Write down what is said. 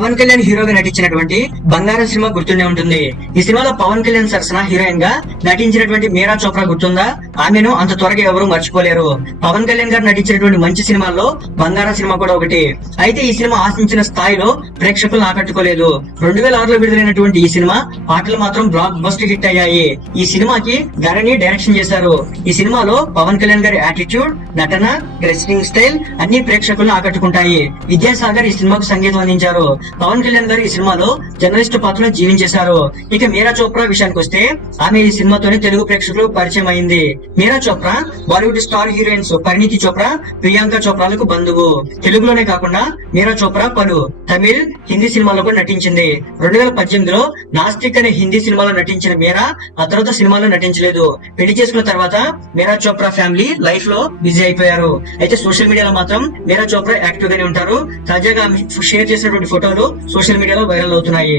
పవన్ కళ్యాణ్ హీరోగా నటించినటువంటి బంగారం సినిమా గుర్తుండే ఉంటుంది. ఈ సినిమాలో పవన్ కళ్యాణ్ సరసన హీరోయిన్ గా నటించినటువంటి మీరా చోప్రా గుర్తుందా? ఆమెను అంత త్వరగా ఎవరు మర్చిపోలేరు. పవన్ కళ్యాణ్ గారు నటించినటువంటి మంచి సినిమాల్లో బంగారం సినిమా కూడా ఒకటి. అయితే ఈ సినిమా ఆశించిన స్థాయిలో ప్రేక్షకులను ఆకట్టుకోలేదు. 2006లో విడుదలైనటువంటి ఈ సినిమా పాటలు మాత్రం బ్లాక్ బస్టర్ హిట్ అయ్యాయి. ఈ సినిమాకి ధరణి డైరెక్షన్ చేశారు. ఈ సినిమాలో పవన్ కళ్యాణ్ గారి యాటిట్యూడ్, నటన, డ్రెస్సింగ్ స్టైల్ అన్ని ప్రేక్షకులను ఆకట్టుకుంటాయి. విద్యాసాగర్ ఈ సినిమాకు సంగీతం అందించారు. పవన్ కళ్యాణ్ గారు ఈ సినిమాలో జర్నలిస్ట్ పాత్రలో జీవించేశారు. ఇక మీరా చోప్రా విషయానికి వస్తే ఆమె ఈ సినిమాతోనే తెలుగు ప్రేక్షకులు పరిచయం అయింది. మీరా చోప్రా బాలీవుడ్ స్టార్ హీరోయిన్స్ పరిణీతి చోప్రా, ప్రియాంక చోప్రాలకు బంధువు. తెలుగులోనే కాకుండా మీరా చోప్రా పలు తమిళ్, హిందీ సినిమాలో కూడా నటించింది. 2018లో నాస్తిక్ అనే హిందీ సినిమాలో నటించిన మీరా ఆ తర్వాత సినిమాలో నటించలేదు. పెళ్లి చేసుకున్న తర్వాత మీరా చోప్రా ఫ్యామిలీ లైఫ్ లో బిజీ అయిపోయారు. అయితే సోషల్ మీడియాలో మాత్రం మీరా చోప్రా యాక్టివ్ గానే ఉంటారు. తాజాగా షేర్ చేసినటువంటి ఫోటోలు సోషల్ మీడియాలో వైరల్ అవుతున్నాయి.